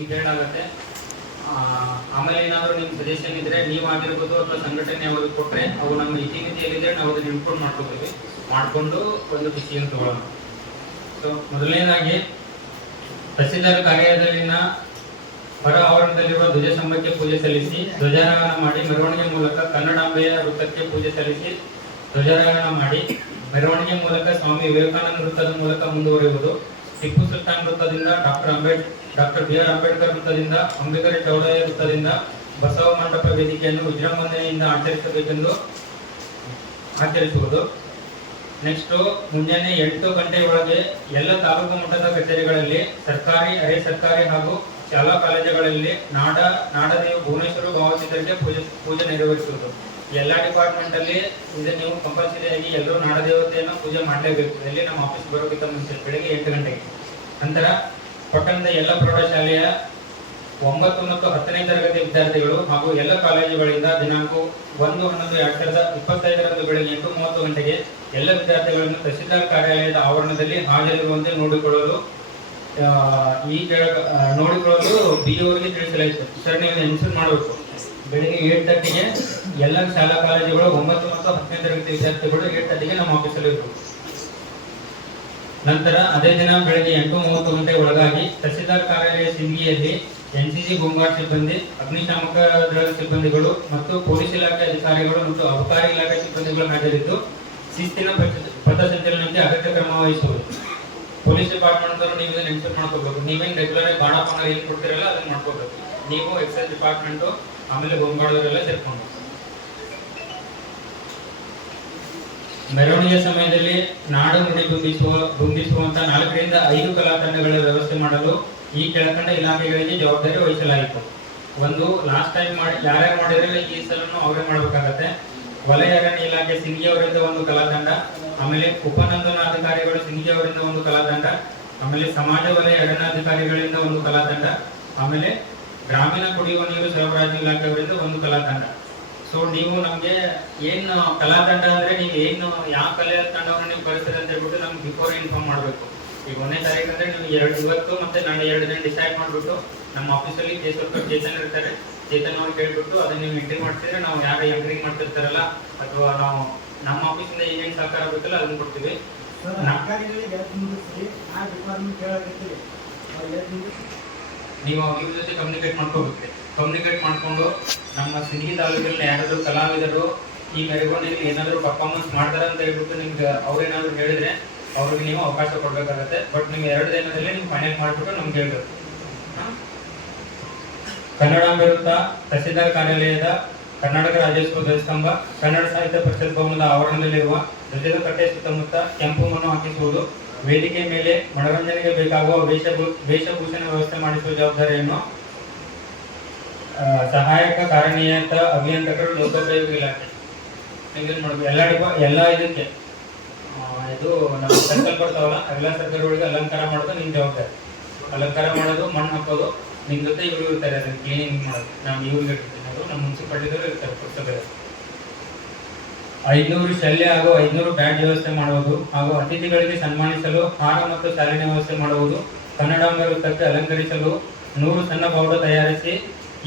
ಈಗ ಆಮೇಲೆ ಏನಾದರೂ ನಿಮ್ಮ ಸಜೆಷನ್ ಇದ್ರೆ ನೀವು ಆಗಿರ್ಬೋದು ಅಥವಾ ಸಂಘಟನೆ ಯಾವಾಗ ಕೊಟ್ಟರೆ ಅವು ನಮ್ಮ ಇತಿಮಿತಿಯಲ್ಲಿದ್ದರೆ ನಾವು ಅದನ್ನ ಇನ್ಪುಟ್ ಮಾಡ್ಕೋತೀವಿ. ಮಾಡ್ಕೊಂಡು ಒಂದು ಡಿಸಿಷನ್ ತಗೊಳ್ಳೋಣ. ಸೊ ಮೊದಲನೇದಾಗಿ ತಹಸೀಲ್ದಾರ್ ಕಾರ್ಯಾಲಯದಲ್ಲಿನ ಹೊರ ಆವರಣದಲ್ಲಿರುವ ಧ್ವಜಸ್ತಂಭಕ್ಕೆ ಪೂಜೆ ಸಲ್ಲಿಸಿ, ಧ್ವಜಾರೋಹಣ ಮಾಡಿ, ಮೆರವಣಿಗೆ ಮೂಲಕ ಕನ್ನಡಾಂಬೆಯ ವೃತ್ತಕ್ಕೆ ಪೂಜೆ ಸಲ್ಲಿಸಿ ಧ್ವಜಾರೋಹಣ ಮಾಡಿ, ಮೆರವಣಿಗೆ ಮೂಲಕ ಸ್ವಾಮಿ ವಿವೇಕಾನಂದ ವೃತ್ತದ ಮೂಲಕ ಮುಂದುವರಿಯುವುದು. ಟಿಪ್ಪು ಸುಲ್ತಾನ್ ವೃತ್ತದಿಂದ, ಡಾಕ್ಟರ್ ಅಂಬೇಡ್, ಡಾಕ್ಟರ್ ಬಿ ಆರ್ ಅಂಬೇಡ್ಕರ್ ವೃತ್ತದಿಂದ ಅಂಬೇಡ್ಕರ್ ಚೌಡಯ್ಯ ವೃತ್ತದಿಂದ ಬಸವ ಮಂಟಪ ವೇದಿಕೆಯನ್ನು ವಿಜೃಂಭಣೆಯಿಂದ ಆಚರಿಸಬೇಕೆಂದು ಆಚರಿಸುವುದು. ನೆಕ್ಸ್ಟ್ ಮುಂಜಾನೆ ಎಂಟು ಗಂಟೆ ಒಳಗೆ ಎಲ್ಲ ತಾಲೂಕು ಮಟ್ಟದ ಕಚೇರಿಗಳಲ್ಲಿ ಸರ್ಕಾರಿ, ಅರೆ ಸರ್ಕಾರಿ ಹಾಗೂ ಶಾಲಾ ಕಾಲೇಜುಗಳಲ್ಲಿ ನಾಡ, ನಾಡದೇವ ಭುವನೇಶ್ವರ ಭಾವಚಿತ್ರಕ್ಕೆ ಪೂಜೆ ಪೂಜೆ ನೆರವೇರಿಸುವುದು. ಎಲ್ಲ ಡಿಪಾರ್ಟ್ಮೆಂಟ್ ಅಲ್ಲಿ ಇದು ನೀವು ಕಂಪಲ್ಸರಿ ಆಗಿ ಎಲ್ಲರೂ ನಾಡದೇವತೆಯನ್ನು ಪೂಜೆ ಮಾಡಲೇಬೇಕು. ಇಲ್ಲಿ ನಮ್ಮ ಆಫೀಸ್ ಬರೋಕ್ಕಿಂತ ಮುಂಚೆ ಬೆಳಿಗ್ಗೆ ಎಂಟು ಗಂಟೆಗೆ. ನಂತರ ಪಟ್ಟಣದ ಎಲ್ಲ ಪ್ರೌಢಶಾಲೆಯ ಒಂಬತ್ತು ಮತ್ತು ಹತ್ತನೇ ತರಗತಿ ವಿದ್ಯಾರ್ಥಿಗಳು ಹಾಗೂ ಎಲ್ಲ ಕಾಲೇಜುಗಳಿಂದ ದಿನಾಂಕ ಒಂದು, ಹನ್ನೊಂದು, ಎರಡ್ ಸಾವಿರದ ಇಪ್ಪತ್ತೈದರಂದು ಬೆಳಗ್ಗೆ ಎಂಟು ಮೂವತ್ತು ಗಂಟೆಗೆ ಎಲ್ಲ ವಿದ್ಯಾರ್ಥಿಗಳನ್ನು ತಹಸೀಲ್ದಾರ್ ಕಾರ್ಯಾಲಯದ ಆವರಣದಲ್ಲಿ ಹಾಜರಿರುವಂತೆ ನೋಡಿಕೊಳ್ಳಲು ಈ ನೋಡಿಕೊಳ್ಳಲು ಬಿ ಅವರಿಗೆ ತಿಳಿಸಲಾಯಿತು. ಸರ್ ನೀವು ಮಾಡಬೇಕು. ಬೆಳಿಗ್ಗೆ ಏಟ್ ತರ್ಟಿಗೆ ಎಲ್ಲ ಶಾಲಾ ಕಾಲೇಜುಗಳು ಒಂಬತ್ತು ಮತ್ತು ಹತ್ತನೇ ತರಗತಿ ವಿದ್ಯಾರ್ಥಿಗಳು ಏಟ್ ತರ್ಟಿಗೆ ನಮ್ಮ ಆಫೀಸಲ್ಲಿ ನಂತರ ಅದೇ ದಿನ ಬೆಳಗ್ಗೆ ಎಂಟು ಮೂವತ್ತು ಗಂಟೆ ಒಳಗಾಗಿ ತಹಸೀಲ್ದಾರ್ ಕಾರ್ಯಾಲಯ ಸಿಂಗಿಯಲ್ಲಿ ಎನ್ಸಿಸಿ ಹೋಂಗಾರ್ಡ್ ಸಿಬ್ಬಂದಿ ಅಗ್ನಿಶಾಮಕ ದಳದ ಸಿಬ್ಬಂದಿಗಳು ಮತ್ತು ಪೊಲೀಸ್ ಇಲಾಖೆ ಅಧಿಕಾರಿಗಳು ಮತ್ತು ಅಬಕಾರಿ ಇಲಾಖೆ ಸಿಬ್ಬಂದಿಗಳು ಹಾಜರಿದ್ದು ಶಿಸ್ತಿನ ಪಥ- ಪಥಸಂಚಲನಕ್ಕೆ ಅಗತ್ಯ ಕ್ರಮ ವಹಿಸುವುದು ಪೊಲೀಸ್ ಡಿಪಾರ್ಟ್ಮೆಂಟ್ ಅವರು ನೀವು ನೆನಪು ಮಾಡ್ಕೋಬೇಕು. ನೀವೇನು ರೆಗ್ಯುಲರ್ ಬಾಣ ಏನ್ ಕೊಡ್ತಿರಲ್ಲ ಅದನ್ನ ಮಾಡ್ಕೋಬೇಕು. ನೀವು ಎಕ್ಸೈಸ್ ಡಿಪಾರ್ಟ್ಮೆಂಟ್, ಆಮೇಲೆ ಹೋಂಗಾರ್ಡ್ ಅವರೆಲ್ಲ ಸೇರ್ಕೊಂಡು. ಮೆರವಣಿಗೆ ಸಮಯದಲ್ಲಿ ನಾಡು ನುಡಿ ಬಿಂಬಿಸುವ ಬಿಂಬಿಸುವಂತಹ ನಾಲ್ಕರಿಂದ ಐದು ಕಲಾ ತಂಡಗಳ ವ್ಯವಸ್ಥೆ ಮಾಡಲು ಈ ಕೆಳಕಂಡ ಇಲಾಖೆಗಳಿಗೆ ಜವಾಬ್ದಾರಿ ವಹಿಸಲಾಯಿತು. ಒಂದು ಲಾಸ್ಟ್ ಟೈಮ್ ಮಾಡಿ, ಯಾರ್ಯಾರು ಮಾಡಿದ್ರೆ ಈ ಸಲನು ಅವರೇ ಮಾಡಬೇಕಾಗತ್ತೆ. ವಲಯ ಅರಣ್ಯ ಇಲಾಖೆ ಸಿಂಗಿ ಅವರಿಂದ ಒಂದು ಕಲಾ ತಂಡ ಆಮೇಲೆ ಉಪನಂದನಾಧಿಕಾರಿಗಳು ಸಿಂಗಿ ಅವರಿಂದ ಒಂದು ಕಲಾ ತಂಡ ಆಮೇಲೆ ಸಮಾಜ ವಲಯ ಅರಣ್ಯಾಧಿಕಾರಿಗಳಿಂದ ಒಂದು ಕಲಾ ತಂಡ ಆಮೇಲೆ ಗ್ರಾಮೀಣ ಕುಡಿಯುವ ನೀರು ಸರಬರಾಜು ಇಲಾಖೆಯವರಿಂದ ಒಂದು ಕಲಾ ತಂಡ ಸೊ ನೀವು ನಮ್ಗೆ ಏನು ಕಲಾ ತಂಡ ಅಂದ್ರೆ ನೀವು ಏನು, ಯಾವ ಕಲೆ ತಂಡವನ್ನು ನೀವು ಕಳಿಸ್ತೀರಿ ಅಂತ ಹೇಳ್ಬಿಟ್ಟು ನಮ್ಗೆ ಬಿಫೋರ್ ಇನ್ಫಾರ್ಮ್ ಮಾಡಬೇಕು. ಈಗ ಒಂದನೇ ತಾರೀಕು ಅಂದ್ರೆ ನೀವು ಎರಡು, ಇವತ್ತು ಮತ್ತೆ ನಾನು ಎರಡು ದಿನ ಡಿಸೈಡ್ ಮಾಡ್ಬಿಟ್ಟು ನಮ್ಮ ಆಫೀಸಲ್ಲಿ ಕೇಸರ್ಕರ್ ಚೇತನ್ ಇರ್ತಾರೆ. ಚೇತನ್ ಅವ್ರಿಗೆ ಹೇಳ್ಬಿಟ್ಟು ಅದನ್ನ ನೀವು ಎಂಟ್ರಿ ಮಾಡ್ತಿದ್ರೆ ನಾವು ಯಾರು ಎಂಟ್ರಿ ಮಾಡ್ತಿರ್ತಾರಲ್ಲ, ಅಥವಾ ನಾವು ನಮ್ಮ ಆಫೀಸಿಂದ ಏನೇನು ಸಹಕಾರ ಬೇಕಲ್ಲ ಅದನ್ನ ಕೊಡ್ತೀವಿ. ಆ ಡಿಪಾರ್ಟ್ಮೆಂಟ್. ನೀವು ಅವ್ರ ಜೊತೆ ಕಮ್ಯುನಿಕೇಟ್ ಮಾಡ್ಕೋಬೇಕು ಕಮ್ಯುನಿಕೇಟ್ ಮಾಡ್ಕೊಂಡು ನಮ್ಮ ಸಿಂಧಿ ತಾಲೂಕಿನಲ್ಲಿ ಯಾರಾದರೂ ಕಲಾವಿದರು, ಈ ನೀವು ಏನಾದರೂ ಪರ್ಫಾರ್ಮೆನ್ಸ್ ಮಾಡ್ತಾರೆ ಅಂತ ಹೇಳ್ಬಿಟ್ಟು ನಿಮ್ಗೆ ಅವ್ರೇನಾದ್ರು ಹೇಳಿದ್ರೆ ಅವ್ರಿಗೆ ನೀವು ಅವಕಾಶ ಕೊಡ್ಬೇಕಾಗತ್ತೆ. ಬಟ್ ನೀವು ಎರಡು ದಿನದಲ್ಲಿ ನೀವು ಫೈನಲ್ ಮಾಡ್ಬಿಟ್ಟು ನಮ್ಗೆ ಹೇಳ್ಬೇಕು. ಕನ್ನಡ ಅಭಿವೃದ್ಧ ವೃತ್ತ, ತಹಸೀಲ್ದಾರ್ ಕಾರ್ಯಾಲಯದ ಕರ್ನಾಟಕ ರಾಜ್ಯೋತ್ಸವ ಧ್ವಜಸ್ತಂಭ, ಕನ್ನಡ ಸಾಹಿತ್ಯ ಪರಿಷತ್ ಭವನದ ಆವರಣದಲ್ಲಿರುವ ಧ್ವಜದ ಕಟ್ಟೆ ಸುತ್ತಮುತ್ತ ಕೆಂಪು ಮಣ್ಣು ಹಾಕಿಸುವುದು ವೇದಿಕೆ ಮೇಲೆ ಮನೋರಂಜನೆಗೆ ಬೇಕಾಗುವ ವೇಷಭೂ, ವೇಷಭೂಷಣ ವ್ಯವಸ್ಥೆ ಮಾಡಿಸುವ ಜವಾಬ್ದಾರಿಯನ್ನು ಸಹಾಯಕ ಕಾರ್ಯನಿಯತ ಅಭಿಯಂತಕರು ಲೋಕೋಪಯೋಗಿ ಇಲಾಖೆ ಮಾಡ್ಬೇಕು ಎಲ್ಲ ಎಲ್ಲ ಇದಕ್ಕೆ ಇದು ನಮ್ಮ ಸರ್ಕಲ್ ಬರ್ತಾವಲ್ಲ ಎಲ್ಲ ಸರ್ಕಲ್ಗಳಿಗೆ ಅಲಂಕಾರ ಮಾಡೋದು ನಿಮ್ಮ ಜವಾಬ್ದಾರಿ. ಅಲಂಕಾರ ಮಾಡೋದು, ಮಣ್ಣು ಹಾಕೋದು, ನಿಮ್ ಜೊತೆ ಇವರು ಇರ್ತಾರೆ, ಅದನ್ನ ಕ್ಲೀನಿಂಗ್ ಮಾಡೋದು. ನಾವು ಇವ್ರಿಗೆ ಇರ್ತೀವಿ ನಮ್ಮ ಮುನ್ಸಿಪಾಲ್ಟಿದವರು ಇರ್ತಾರೆ ಪುಸ್ತಕದಲ್ಲಿ ಐನೂರು ಶಲ್ಯ ಹಾಗೂ ಐದುನೂರು ಬ್ಯಾಡ್ ವ್ಯವಸ್ಥೆ ಮಾಡುವುದು ಹಾಗೂ ಅತಿಥಿಗಳಿಗೆ ಸನ್ಮಾನಿಸಲು ಹಾರ ಮತ್ತು ಶಾಲಿನ ವ್ಯವಸ್ಥೆ ಮಾಡುವುದು ಕನ್ನಡಾಂಬ ವೃತ್ತಕ್ಕೆ ಅಲಂಕರಿಸಲು ನೂರು ಸಣ್ಣ ಬಾವುಟ ತಯಾರಿಸಿ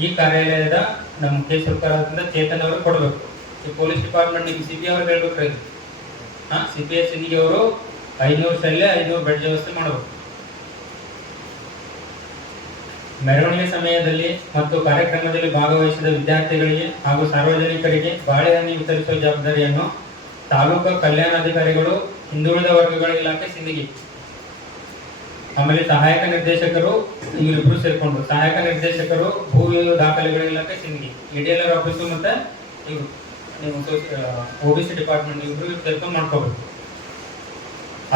ಈ ಕಾರ್ಯಾಲಯದ ನಮ್ಮ ಸರ್ಕಾರದಿಂದ ಚೇತನ್ ಅವರು ಕೊಡಬೇಕು. ಈ ಪೊಲೀಸ್ ಡಿಪಾರ್ಟ್ಮೆಂಟ್ ನಿಮ್ಗೆ ಸಿ ಪಿ ಅವ್ರು ಹೇಳ್ಬೇಕ್ರಿ ಹಾಂ, ಸಿ ಪಿ ಎಸ್ ಅವರು ಐನೂರು ಶಲ್ಯ ಐನೂರು ಬೆಡ್ ವ್ಯವಸ್ಥೆ ಮಾಡಬೇಕು. ಮೆರವಣಿಗೆ ಸಮಯದಲ್ಲಿ ಮತ್ತು ಕಾರ್ಯಕ್ರಮದಲ್ಲಿ ಭಾಗವಹಿಸಿದ ವಿದ್ಯಾರ್ಥಿಗಳಿಗೆ ಹಾಗೂ ಸಾರ್ವಜನಿಕರಿಗೆ ಬಾಳೆಹಣ್ಣು ವಿತರಿಸುವ ಜವಾಬ್ದಾರಿಯನ್ನು ತಾಲೂಕು ಕಲ್ಯಾಣಾಧಿಕಾರಿಗಳು ಹಿಂದುಳಿದ ವರ್ಗಗಳ ಇಲಾಖೆ ಸಿಂದಗಿ. ಆಮೇಲೆ ಸಹಾಯಕ ನಿರ್ದೇಶಕರು ಇವರಿಬ್ರು ಸೇರ್ಕೊಂಡು ಸಹಾಯಕ ನಿರ್ದೇಶಕರು, ಭೂ ದಾಖಲೆಗಳ ಇಲಾಖೆ ಸಿಂದಗಿ. ಇಡಿಎಲ್ಆರ್ ಆಫೀಸು ಮತ್ತೆ ಇವರು ಒಬಿಸಿ ಡಿಪಾರ್ಟ್ಮೆಂಟ್ ಇಬ್ರು ಸೇರ್ಕೊಂಡು ಮಾಡ್ಕೋಬೇಕು.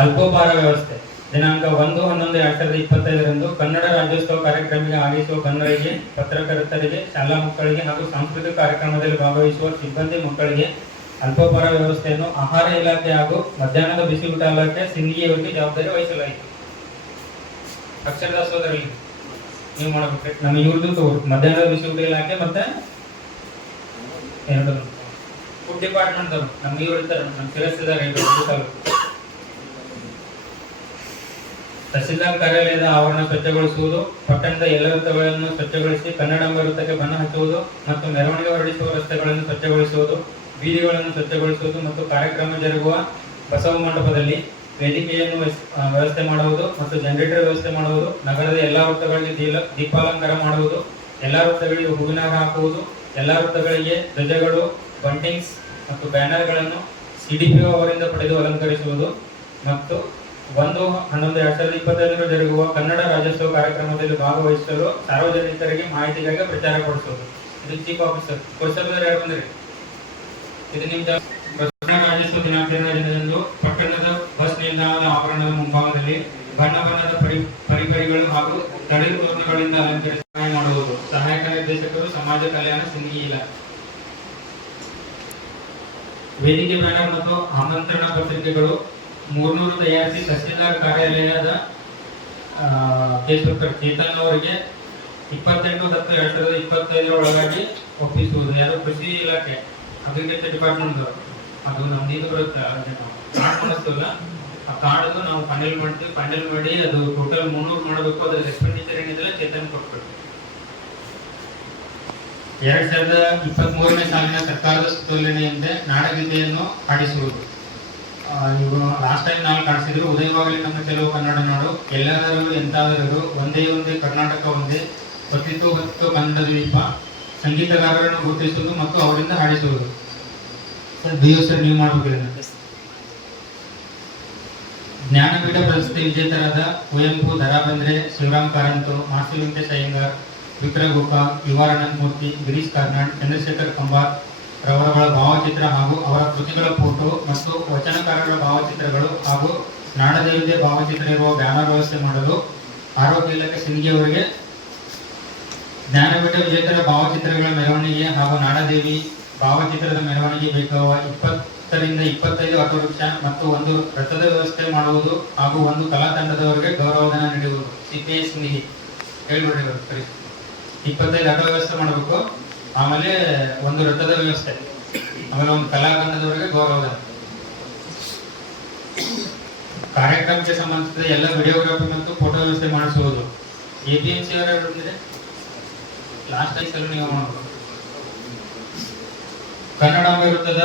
ಅಲ್ಪೋಪಾರ ವ್ಯವಸ್ಥೆ. ದಿನಾಂಕ ಒಂದು, ಹನ್ನೊಂದು, ಎರಡ್ ಸಾವಿರದ ಇಪ್ಪತ್ತೈದರಂದು ಕನ್ನಡ ರಾಜ್ಯೋತ್ಸವ ಕಾರ್ಯಕ್ರಮಕ್ಕೆ ಆಗಮಿಸುವ ಕನ್ನಡಿಗೆ ಪತ್ರಕರ್ತರಿಗೆ, ಶಾಲಾ ಮಕ್ಕಳಿಗೆ ಹಾಗೂ ಸಾಂಸ್ಕೃತಿಕ ಕಾರ್ಯಕ್ರಮದಲ್ಲಿ ಭಾಗವಹಿಸುವ ಸಿಬ್ಬಂದಿ ಮಕ್ಕಳಿಗೆ ಅಲ್ಪೋಪಹಾರ ವ್ಯವಸ್ಥೆಯನ್ನು ಆಹಾರ ಇಲಾಖೆ ಹಾಗೂ ಮಧ್ಯಾಹ್ನದ ಬಿಸಿ ಊಟ ಇಲಾಖೆ ಸಿಂಧಿಯವರಿಗೆ ಜವಾಬ್ದಾರಿ ವಹಿಸಲಾಯಿತು. ಅಕ್ಷರದಾಸೋದರಲ್ಲಿ ನೀವು ಮಾಡಬೇಕು ನಮ್ಮ ಇವ್ರದ್ದು ಮಧ್ಯಾಹ್ನದ ಬಿಸಿ ಊಟ ಇಲಾಖೆ ಮತ್ತೆ ಎರಡು. ಫುಡ್ ಡಿಪಾರ್ಟ್ಮೆಂಟ್ ನಮ್ಗೆ ಇವ್ರು ಇರ್ತಾರೆ. ನಮ್ಮ ತಿಳಿಸಿದ್ದಾರೆ ತಹಸೀಲ್ದಾರ್ ಕಾರ್ಯಾಲಯದ ಆವರಣ ಸ್ವಚ್ಛಗೊಳಿಸುವುದು, ಪಟ್ಟಣದ ಎಲ್ಲ ವೃತ್ತಗಳನ್ನು ಸ್ವಚ್ಛಗೊಳಿಸಿ ಕನ್ನಡ ವೃತ್ತಕ್ಕೆ ಬಣ್ಣ ಹಚ್ಚುವುದು ಮತ್ತು ಮೆರವಣಿಗೆ ಹೊರಡಿಸುವ ರಸ್ತೆಗಳನ್ನು ಸ್ವಚ್ಛಗೊಳಿಸುವುದು, ಬೀದಿಗಳನ್ನು ಸ್ವಚ್ಛಗೊಳಿಸುವುದು ಮತ್ತು ಕಾರ್ಯಕ್ರಮ ಜರುಗುವ ಬಸವ ಮಂಟಪದಲ್ಲಿ ವೇದಿಕೆಯನ್ನು ವ್ಯವಸ್- ವ್ಯವಸ್ಥೆ ಮಾಡುವುದು ಮತ್ತು ಜನರೇಟರ್ ವ್ಯವಸ್ಥೆ ಮಾಡುವುದು, ನಗರದ ಎಲ್ಲ ವೃತ್ತಗಳಿಗೆ ದೀಲ- ದೀಪಾಲಂಕಾರ ಮಾಡುವುದು, ಎಲ್ಲ ವೃತ್ತಗಳಿಗೆ ಹೂವಿನ ಹಾಕುವುದು, ಎಲ್ಲ ವೃತ್ತಗಳಿಗೆ ಧ್ವಜಗಳು ಬಂಟಿಂಗ್ಸ್ ಮತ್ತು ಬ್ಯಾನರ್ಗಳನ್ನು ಸಿಡಿಪಿಒ ಅವರಿಂದ ಪಡೆದು ಅಲಂಕರಿಸುವುದು ಮತ್ತು ಒಂದು ಹನ್ನೊಂದು ಎರಡ್ ಸಾವಿರದ ಇಪ್ಪತ್ತೈದರಲ್ಲಿ ಜರುಗುವ ಕನ್ನಡ ರಾಜ್ಯೋತ್ಸವ ಕಾರ್ಯಕ್ರಮದಲ್ಲಿ ಭಾಗವಹಿಸಲು ಸಾರ್ವಜನಿಕರಿಗೆ ಮಾಹಿತಿಗಾಗಿ ಪ್ರಚಾರ ಕೊಡಿಸೋದು. ಇದು ಚೀಫ್ ಆಫೀಸರ್ ಕೊಡ್ಸಲ್ದಾರ್ ಯಾರು ಬಂದ್ರಿ? ಇದು ನಿಮ್ದು ರಾಜ್ಯೋತ್ಸವ ದಿನಾಚರಣೆ ದಿನದಂದು ಪಟ್ಟಣದ ಬಸ್ ನಿಲ್ದಾಣದ ಆವರಣದ ಮುಂಭಾಗದಲ್ಲಿ ಬಣ್ಣ ಬಣ್ಣದ ಪರಿ ಪರಿಕರಿಗಳು ಹಾಗೂ ತಳಿರು ವರ್ಣಗಳಿಂದ ಅಲಂಕರಿಸಿ ಸಹಾಯ ಮಾಡುವುದು. ಸಹಾಯಕ ನಿರ್ದೇಶಕರು, ಸಮಾಜ ಕಲ್ಯಾಣ ಸಿಂಗಿ ಇಲಾಖೆ. ವೇದಿಕೆ ಬ್ಯಾನರ್ ಮತ್ತು ಆಮಂತ್ರಣ ಪತ್ರಿಕೆಗಳು ಮೂರ್ನೂರು ತಯಾರಿಸಿ ತಹಸೀಲ್ದಾರ್ ಕಾರ್ಯಾಲಯದ ಕೇಶವಕರ್ ಚೇತನ್ ಅವರಿಗೆ ಇಪ್ಪತ್ತೆಂಟು, ಹತ್ತು ಎರಡು ಸಾವಿರದ ಇಪ್ಪತ್ತೈದರ ಒಳಗಾಗಿ ಒಪ್ಪಿಸುವುದು ಯಾರು ಕೃಷಿ ಇಲಾಖೆ ಅಗ್ರಿಕಲ್ಚರ್ ಡಿಪಾರ್ಟ್ಮೆಂಟ್ ಅದು ನಮ್ದೇನು ಬರುತ್ತೆ ಕಾರ್ಡ್ ಆ ಕಾರ್ಡನ್ನು ನಾವು ಫೈನಲ್ ಮಾಡ್ತೀವಿ. ಫೈನಲ್ ಮಾಡಿ ಅದು ಟೋಟಲ್ ಮುನ್ನೂರು ಮಾಡಬೇಕು. ಅದರ ಎಕ್ಸ್ಪೆಂಡಿಚರ್ ಏನಿದ್ರೆ ಚೇತನ್ ಕೊಟ್ಬಿಟ್ಟು ಎರಡ್ ಸಾವಿರದ ಇಪ್ಪತ್ತ್ ಮೂರನೇ ಸಾಲಿನ ಸರ್ಕಾರದ ಸುತ್ತೋಲನೆಯಂತೆ ನಾಡಗೀತೆಯನ್ನು ಹಾಡಿಸುವುದು. ಆ, ಇವು ಲಾಸ್ಟ್ ಟೈಮ್ ನಾವು ಕಾಣಿಸಿದ್ರು ಉದಯವಾಗಲಿ ನಮ್ಮ ಕೆಲವು ಕನ್ನಡ ನಾಡು ಎಲ್ಲರೂ ಎಂತಾದರೂ ಒಂದೇ ಒಂದೇ ಕರ್ನಾಟಕ ಒಂದೇ ಹೊತ್ತಿತ್ತು ಹೊತ್ತು ಕನ್ನಡ ದ್ವೀಪ. ಸಂಗೀತಗಾರರನ್ನು ಗುರುತಿಸುವುದು ಮತ್ತು ಅವರಿಂದ ಹಾಡಿಸುವುದು. ಸರ್ ಬಿ ಸರ್ ನೀವು ಮಾಡಬೇಕು ಜ್ಞಾನಪೀಠ ಪ್ರಶಸ್ತಿ ವಿಜೇತರಾದ ಕುವೆಂಪು ದರಾ ಬಂದ್ರೆ ಶಿವರಾಮ್ ಕಾರಂತು ಮಾಸಿ ವೆಂಕಟೇಶ್ ಅಯ್ಯಂಗಾರ್ ವಿಕ್ರಗೋಪಾಲ್ ಮೂರ್ತಿ ಗಿರೀಶ್ ಕಾರ್ನಾಡ್ ಚಂದ್ರಶೇಖರ್ ಕಂಬಾರ್ ರವರಗಳ ಭಾವಚಿತ್ರ ಹಾಗೂ ಅವರ ಕೃತಿಗಳ ಫೋಟೋ ಮತ್ತು ವಚನಕಾರರ ಭಾವಚಿತ್ರಗಳು ಹಾಗೂ ನಾಡದೇವತೆ ಭಾವಚಿತ್ರ ಇರುವ ಬ್ಯಾನರ್ ವ್ಯವಸ್ಥೆ ಮಾಡಲು ಆರೋಗ್ಯ ಇಲಾಖೆ ಸಿಂಗಿ ಅವರಿಗೆ ಜ್ಞಾನಪೀಠ ವಿಜೇತರ ಭಾವಚಿತ್ರಗಳ ಮೆರವಣಿಗೆ ಹಾಗೂ ನಾಡದೇವಿ ಭಾವಚಿತ್ರದ ಮೆರವಣಿಗೆ ಬೇಕಾಗುವ ಇಪ್ಪತ್ತರಿಂದ ಇಪ್ಪತ್ತೈದು ಆಟೋ ರಿಕ್ಷಾ ಮತ್ತು ಒಂದು ರಥದ ವ್ಯವಸ್ಥೆ ಮಾಡುವುದು ಹಾಗೂ ಒಂದು ಕಲಾ ತಂಡದವರಿಗೆ ಗೌರವಧನ ನೀಡುವುದು. ಸಿಪಿಎಸ್ ನಿಧಿ ಹೇಳ್ಬಿಡಿ ಇಪ್ಪತ್ತೈದು ಆಟೋ ವ್ಯವಸ್ಥೆ ಮಾಡಬೇಕು. ಆಮೇಲೆ ಒಂದು ರಥದ ವ್ಯವಸ್ಥೆ ಆಮೇಲೆ ಒಂದು ಕಲಾ ಗೌರವದ ಕಾರ್ಯಕ್ರಮಕ್ಕೆ ಸಂಬಂಧಿಸಿದ ಎಲ್ಲ ವಿಡಿಯೋಗ್ರಾಫಿ ಮತ್ತು ಫೋಟೋ ವ್ಯವಸ್ಥೆ ಮಾಡಿಸುವುದು. ಎಪಿಎಂಸಿ ಅವರ ಲಾಸ್ಟ್ ಟೈಮ್ ಸಲ ನೀವು ಕನ್ನಡ ವಿರುದ್ಧದ ವೃತ್ತದ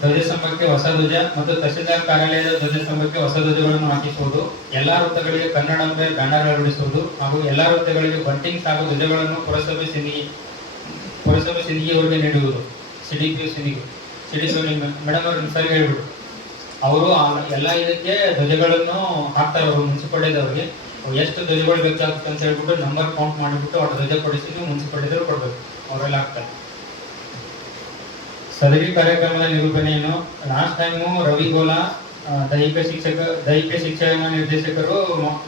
ಧ್ವಜಸ್ತಂಭಕ್ಕೆ ಹೊಸ ಧ್ವಜ ಮತ್ತು ತಹಸೀಲ್ದಾರ್ ಕಾರ್ಯಾಲಯದ ಧ್ವಜಸ್ತಂಭಕ್ಕೆ ಹೊಸ ಧ್ವಜಗಳನ್ನು ಹಾಕಿಸುವುದು. ಎಲ್ಲಾ ವೃತ್ತಗಳಿಗೆ ಕನ್ನಡ ಬ್ಯಾನರ್ ಅಳವಡಿಸುವುದು ಹಾಗೂ ಎಲ್ಲಾ ವೃತ್ತಗಳಿಗೆ ಬಂಟಿಂಗ್ಸ್ ಹಾಗೂ ಧ್ವಜಗಳನ್ನು ಪುರಸಭೆ ಸಿಂಧಿಗೆ ಅವ್ರಿಗೆ ನೀಡುವರು ನೀಡುವುದು. ಸಿಡಿಪಿ ಸಿಂಧಿಗೆ. ಸಿಡಿಪಿ ಮೇಡಮ್ ಅವ್ರನ್ನ ಸರಿ ಹೇಳ್ಬಿಡು. ಅವರು ಎಲ್ಲ ಇದಕ್ಕೆ ಧ್ವಜಗಳನ್ನು ಹಾಕ್ತಾರೆ ಅವರು ಮುನ್ಸಿಪಾಲಿಟಿದವ್ರಿಗೆ. ಎಷ್ಟು ಧ್ವಜಗಳು ಬೇಕಾಗುತ್ತೆ ಅಂತ ಹೇಳ್ಬಿಟ್ಟು ನಂಬರ್ ಕೌಂಟ್ ಮಾಡಿಬಿಟ್ಟು ಅವ್ರ ಧ್ವಜ ಕೊಡಿಸಿ ನೀವು ಮುನ್ಸಿಪಾಲಿಟಿದವ್ರು ಕೊಡ್ಬೇಕು. ಅವರೆಲ್ಲ ಹಾಕ್ತಾರೆ. ಸದರಿ ಕಾರ್ಯಕ್ರಮದ ನಿರೂಪಣೆಯನ್ನು ಲಾಸ್ಟ್ ಟೈಮು ರವಿ ಗೋಲಾ ಆ, ದೈಹಿಕ ಶಿಕ್ಷಕ ದೈಹಿಕ ಶಿಕ್ಷಣ ನಿರ್ದೇಶಕರು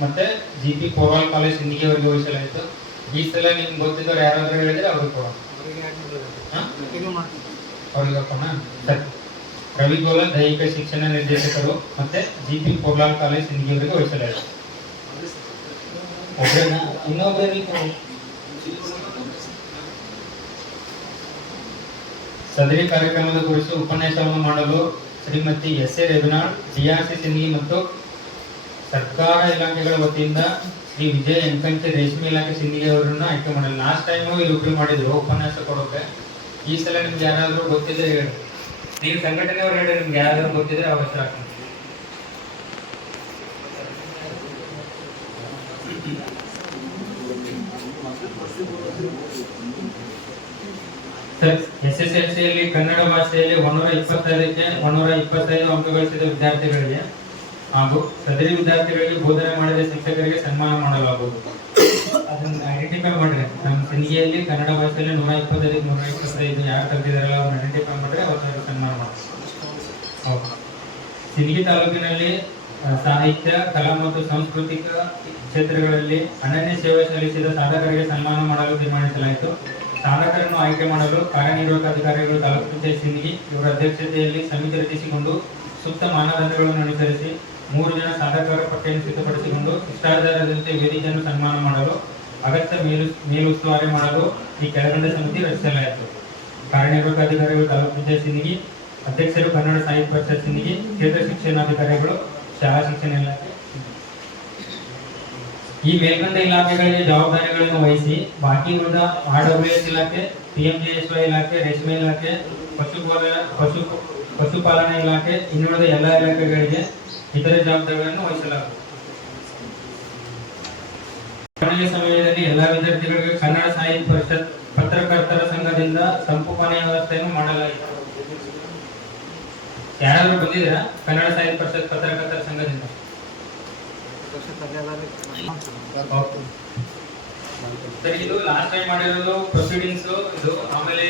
ಮತ್ತೆ G P Porwal college Sindagi ಅವರಿಗೆ ವಹಿಸಲಾಯಿತು ಈ ಸಲ ನಿಮ್ಗೆ ಗೊತ್ತಿದ್ದವ್ರು ಯಾರಾದ್ರೂ ಹೇಳಿದ್ರೆ ಅವ್ರಿಗೆ ಕೊಡೋಣ. ಹಾಕೋಣ? ಸರಿ. ರವಿ ಗೋಲಾ ದೈಹಿಕ ಶಿಕ್ಷಣ ನಿರ್ದೇಶಕರು ಮತ್ತೆ ಜಿ ಪಿ ಕೋರ್ಲಾಲ್ ಕಾಲೇಜ್ ಸಿಂಧಿಯವರಿಗೆ ವಹಿಸಲಾಯಿತು. ಒಬ್ಬರನ್ನ ಇನ್ನೊಬ್ಬರಿಗೆ ಸದರಿ ಕಾರ್ಯಕ್ರಮದ ಕುರಿತು ಉಪನ್ಯಾಸವನ್ನು ಮಾಡಲು Shrimati S A Rebinal DRC Sindhi ಮತ್ತು ಸರ್ಕಾರ ಇಲಾಖೆಗಳ ವತಿಯಿಂದ ಶ್ರೀ ವಿಜಯ ಎಂಕಂಚೆ ರೇಷ್ಮೆ ಇಲಾಖೆ ಸಿಂಧಿಗೆ ಅವರನ್ನು ಆಯ್ಕೆ ಮಾಡಲು ಲಾಸ್ಟ್ ಟೈಮು ಇಲ್ಲಿ ಉಪಯೋಗ ಮಾಡಿದ್ರು, ಉಪನ್ಯಾಸ ಕೊಡೋಕೆ. ಈ ಸಲ ನಿಮ್ಗೆ ಯಾರಾದರೂ ಗೊತ್ತಿದ್ರೆ ಹೇಳಿ. ನೀವು ಸಂಘಟನೆಯವ್ರು ಹೇಳಿ, ನಿಮ್ಗೆ ಯಾರಾದರೂ ಗೊತ್ತಿದ್ರೆ ಅವಶ್ಯ ಹಾಕ್ತೀನಿ ಎಸ್ ಎಸ್ ಎಲ್ ಸಿಯಲ್ಲಿ ಕನ್ನಡ ಭಾಷೆಯಲ್ಲಿ ಒಂದೂರ ಇಪ್ಪತ್ತೈದಕ್ಕೆ, ಒಂದೂರ ಇಪ್ಪತ್ತೈದು ಅಂಕ ಗಳಿಸಿದ ವಿದ್ಯಾರ್ಥಿಗಳಿಗೆ ಹಾಗೂ ಸದರಿ ವಿದ್ಯಾರ್ಥಿಗಳಿಗೆ ಬೋಧನೆ ಮಾಡಿದ ಶಿಕ್ಷಕರಿಗೆ ಸನ್ಮಾನ ಮಾಡಲಾಗುವುದು. ಅದನ್ನು ಐಡೆಂಟಿಫೈ ಮಾಡ್ರಿ, ನಮ್ಮ ಸಿಂಧಿಯಲ್ಲಿ ಕನ್ನಡ ಭಾಷೆಯಲ್ಲಿ ನೂರ ಇಪ್ಪತ್ತೈದು ನೂರ ಇಪ್ಪತ್ತೈದು ಯಾರು ಕಲ್ತಿದಾರಲ್ಲ ಅವ್ರನ್ನ ಐಡೆಂಟಿಫೈ ಮಾಡ್ರೆ ಅವ್ರನ್ನ ಸನ್ಮಾನ ಮಾಡಿ ಸಿಂದಗಿ ತಾಲೂಕಿನಲ್ಲಿ ಸಾಹಿತ್ಯ, ಕಲಾ ಮತ್ತು ಸಾಂಸ್ಕೃತಿಕ ಕ್ಷೇತ್ರಗಳಲ್ಲಿ ಅನನ್ಯ ಸೇವೆ ಸಲ್ಲಿಸಿದ ಸಾಧಕರಿಗೆ ಸನ್ಮಾನ ಮಾಡಲು ತೀರ್ಮಾನಿಸಲಾಯಿತು. ಸಾಧಕರನ್ನು ಆಯ್ಕೆ ಮಾಡಲು ಕಾರ್ಯನಿರ್ವಾಹಕ ಅಧಿಕಾರಿಗಳು ತಾಲೂಕು ಸಿಂದಗಿ ಇವರ ಅಧ್ಯಕ್ಷತೆಯಲ್ಲಿ ಸಮಿತಿ ರಚಿಸಿಕೊಂಡು ಸೂಕ್ತ ಮಾನದಂಡಗಳನ್ನು ಅನುಸರಿಸಿ ಮೂರು ಜನ ಸಾಧಕರ ಪಟ್ಟಿಯನ್ನು ಸಿದ್ಧಪಡಿಸಿಕೊಂಡು ಶಿಷ್ಟಾಚಾರದಂತೆ ವೇದಿಕೆಯನ್ನು ಸನ್ಮಾನ ಮಾಡಲು, ಅಗತ್ಯ ಮೇಲು, ಮೇಲುಸ್ತುವಾರಿ ಮಾಡಲು ಈ ಕೆಳಗಂಡ ಸಮಿತಿ ರಚಿಸಲಾಯಿತು. ಕಾರ್ಯನಿರ್ವಾಹಕ ಅಧಿಕಾರಿಗಳು ತಾಲೂಕು ಪಂಚಾಯತ್ ಅಧ್ಯಕ್ಷರು ಕನ್ನಡ ಸಾಹಿತ್ಯ ಪರಿಷತ್ ಸಿಂದಗಿ, ಕ್ಷೇತ್ರ ಶಿಕ್ಷಣಾಧಿಕಾರಿಗಳು, ಶಾಲಾ ಶಿಕ್ಷಣ ಇಲಾಖೆ ಈ ಮೇಲ್ಕಂಡ ಇಲಾಖೆಗಳಿಗೆ ಜವಾಬ್ದಾರಿಗಳನ್ನು ವಹಿಸಿ ಬಾಕಿ ಉಳಿದ ಆರ್ ಡಬ್ಲ್ಯೂ ಎಸ್ ಇಲಾಖೆ, ಪಿಎಂಜಿಎಸ್ವೈ ಇಲಾಖೆ, ರೇಷ್ಮೆ ಇಲಾಖೆ ಪಶುಪಾಲನೆ ಪಶು, ಪಶುಪಾಲನಾ ಇಲಾಖೆ, ಇನ್ನುಳಿದ ಎಲ್ಲ ಇಲಾಖೆಗಳಿಗೆ ಇತರೆ ಜವಾಬ್ದಾರಿಗಳನ್ನು ವಹಿಸಲಾಗುತ್ತದೆ ಕೊನೆಯ ಸಮಯದಲ್ಲಿ ಎಲ್ಲ ವಿದ್ಯಾರ್ಥಿಗಳಿಗೆ ಕನ್ನಡ ಸಾಹಿತ್ಯ ಪರಿಷತ್ ಪತ್ರಕರ್ತರ ಸಂಘದಿಂದ ಸಂಪುಪಾನ ವ್ಯವಸ್ಥೆಯನ್ನು ಮಾಡಲಾಯಿತು. ಯಾರಾದ್ರೂ ಬಂದಿದ್ದೀರಾ ಕನ್ನಡ ಸಾಹಿತ್ಯ ಪರಿಷತ್ ಪತ್ರಕರ್ತರ ಸಂಘದಿಂದ? ಸರಿ ಇದು ಲಾಸ್ಟ್ ಟೈಮ್ ಮಾಡಿರೋದು ಪ್ರೊಸೀಡಿಂಗ್ಸ್ ಇದು ಆಮೇಲೆ